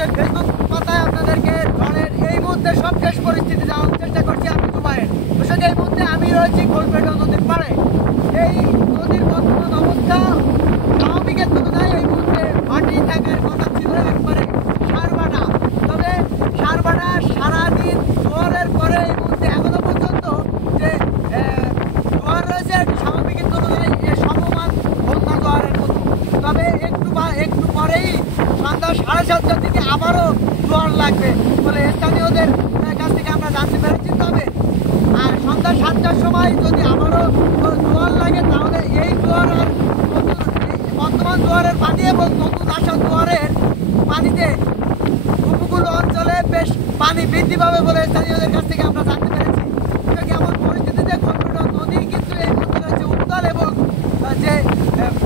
হচ্ছে ফেসবুক পাতায় আপনাদেরকে ঝড়ের এই মুহূর্তে সবশেষ পরিস্থিতি জানানোর চেষ্টা করছি আমি জুবায়ের। দর্শক, এই মুহূর্তে আমি রয়েছি খোলপেটা নদীর পাড়ে। এই নদীর বর্তমান অবস্থা স্বাভাবিকের তুলনায় এই মুহূর্তে মাটি থাকার কথা ছিল একবারে সারবাটা। তবে সারবাটা সারাদিন জোয়ারের পরে এই মুহূর্তে এখনো পর্যন্ত যে জোয়ার রয়েছে স্বাভাবিকের তুলনায় সমমান বন্যা জোয়ারের মতো। তবে একটু পরেই সন্ধ্যা 7:30টার দিকে আবারও জোয়ার লাগবে বলে স্থানীয়দের কাছ থেকে আমরা জানতে পেরেছি। তবে আর সন্ধ্যা 7টার সময় যদি আবারও জোয়ার লাগে তাহলে এই জোয়ার আর বর্তমান জোয়ারের পানি এবং নতুন আসা জোয়ারের পানিতে উপকূল অঞ্চলে বেশ পানি বৃদ্ধি পাবে বলে স্থানীয়দের কাছ থেকে আমরা জানতে পেরেছি। এমন পরিস্থিতিতে খোলপেটা নদী কিন্তু এই মুহূর্তে রয়েছে উত্তাল এবং যে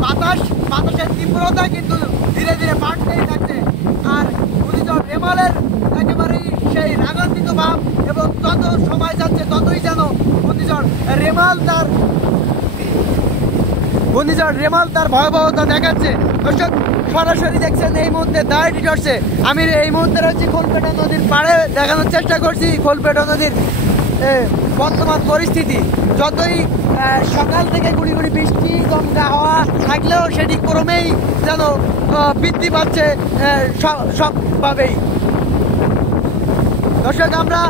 বাতাসের তীব্রতা কিন্তু ধীরে ধীরে বাড়তেই থাকছে। আর ঘূর্ণিঝড় রেমালের একেবারেই সেই রাগান্বিত ভাব এবং যত সময় যাচ্ছে ততই যেন ঘূর্ণিঝড় রেমাল তার ভয়াবহতা দেখাচ্ছে। দর্শক, সরাসরি দেখছেন এই মুহূর্তে দায় রিসর্টসে আমি এই মুহূর্তে রয়েছি খোলপেটা নদীর পাড়ে। দেখানোর চেষ্টা করছি খোলপেটা নদীর বর্তমান পরিস্থিতি। যতই সকাল থেকে গুড়ি গুড়ি বৃষ্টি দমকা হাওয়া থাকলেও সেটি ক্রমেই যেন বৃদ্ধি পাচ্ছে সবভাবেই। দর্শক, আমরা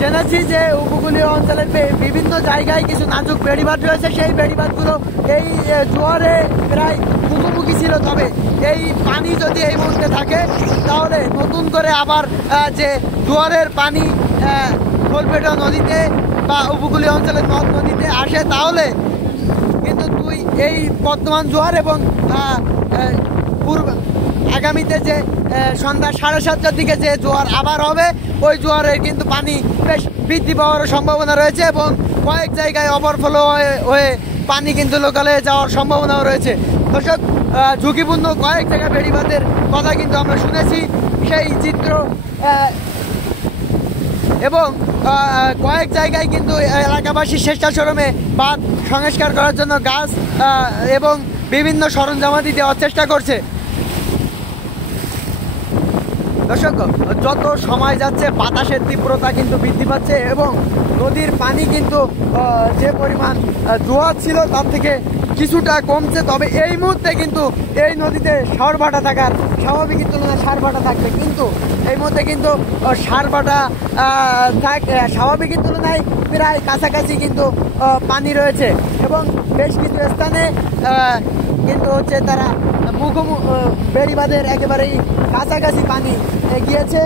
জেনেছি যে উপকূলীয় অঞ্চলের বিভিন্ন জায়গায় কিছু নাজুক বেড়িবাঁধ রয়েছে। সেই বেড়িবাঁধগুলো এই জোয়ারে প্রায় মুখোমুখি ছিল। তবে এই পানি যদি এই মুহূর্তে থাকে তাহলে নতুন করে আবার যে জোয়ারের পানি খোলপেটা নদীতে বা উপকূলীয় অঞ্চলের নদ নদীতে আসে তাহলে কিন্তু এই বর্তমান জোয়ার এবং আগামীতে যে সন্ধ্যা 7:30টার দিকে যে জোয়ার আবার হবে ওই জোয়ারের কিন্তু পানি বেশ বৃদ্ধি পাওয়ার সম্ভাবনা রয়েছে এবং কয়েক জায়গায় ওভারফ্লো হয়ে পানি কিন্তু লোকালে যাওয়ার সম্ভাবনাও রয়েছে। দর্শক, ঝুঁকিপূর্ণ কয়েক জায়গায় বেড়িবাঁধের কথা কিন্তু আমরা শুনেছি, সেই চিত্র এবং কয়েক জায়গায় কিন্তু এলাকাবাসী স্বেচ্ছাশ্রমে বাঁধ সংস্কার করার জন্য গাছ এবং বিভিন্ন সরঞ্জামাদি দেওয়ার চেষ্টা করছে। দর্শক, যত সময় যাচ্ছে বাতাসের তীব্রতা কিন্তু বৃদ্ধি পাচ্ছে এবং নদীর পানি কিন্তু যে পরিমাণ জোয়ার ছিল তার থেকে কিছুটা কমছে। তবে এই মুহূর্তে কিন্তু এই নদীতে সারভাটা থাকার স্বাভাবিকের তুলনায় সারভাটা থাকবে, কিন্তু এই মুহূর্তে কিন্তু সারভাটা স্বাভাবিকের তুলনায় প্রায় কাছাকাছি কিন্তু পানি রয়েছে এবং বেশ কিছু স্থানে কিন্তু হচ্ছে তারা বেড়িবাঁধের একেবারেই কাছাকাছি পানি গিয়েছে